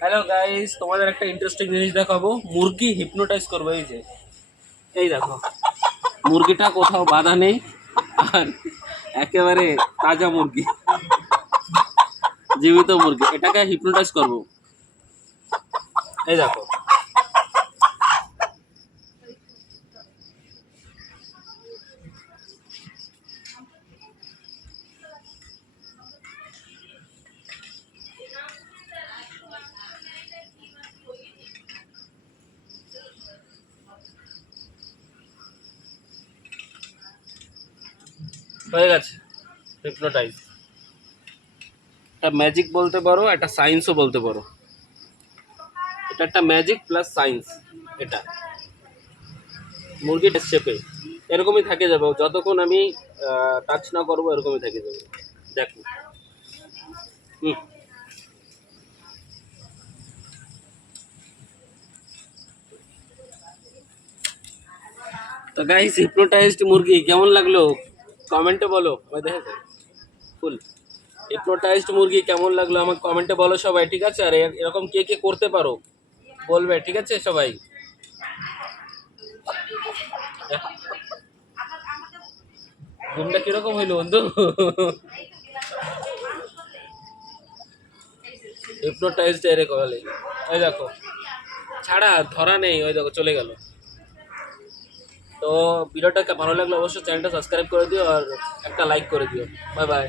Hello guys, তোমাদের একটা interesting জিনিস দেখাবো। মুরগি হিপনোটাইজ করবো। এই দেখো, মুরগিটা কোথাও বাঁধা নেই, আর একেবারে তাজা মুরগি, জীবিত মুরগি। এটাকে হিপনোটাইজ করবো। এই দেখো, হয়ে গেছে হিপনোটাইজ। এটা ম্যাজিক বলতে পারো, এটা সায়েন্সও বলতে পারো। এটা একটা ম্যাজিক প্লাস সায়েন্স। এটা মুরগিটা শেপে এরকমই থাকে যাবে, যতক্ষণ আমি টাচ না করবো এরকমই থেকে যাবে। দেখো। হুম। তো গাইস, হিপনোটাইজড মুরগি কেমন লাগলো কমেন্টে বলো। ওই দেখো ফুল হিপনোটাইজড মুরগি কেমন লাগলো আমার কমেন্টে বলো সবাই, ঠিক আছে? আর এরকম কে কে করতে পারো বলবে, ঠিক আছে সবাই? ঘুমটা কিরকম হইলো বন্ধু? হিপনোটাইজড এরকম হলে ওই দেখো, ছাড়া ধরা নেই, ওই দেখো চলে গেল। তো ভিডিওটা ভালো লাগলে অবশ্যই চ্যানেলটা সাবস্ক্রাইব করে দিও আর একটা লাইক করে দিও। Bye bye.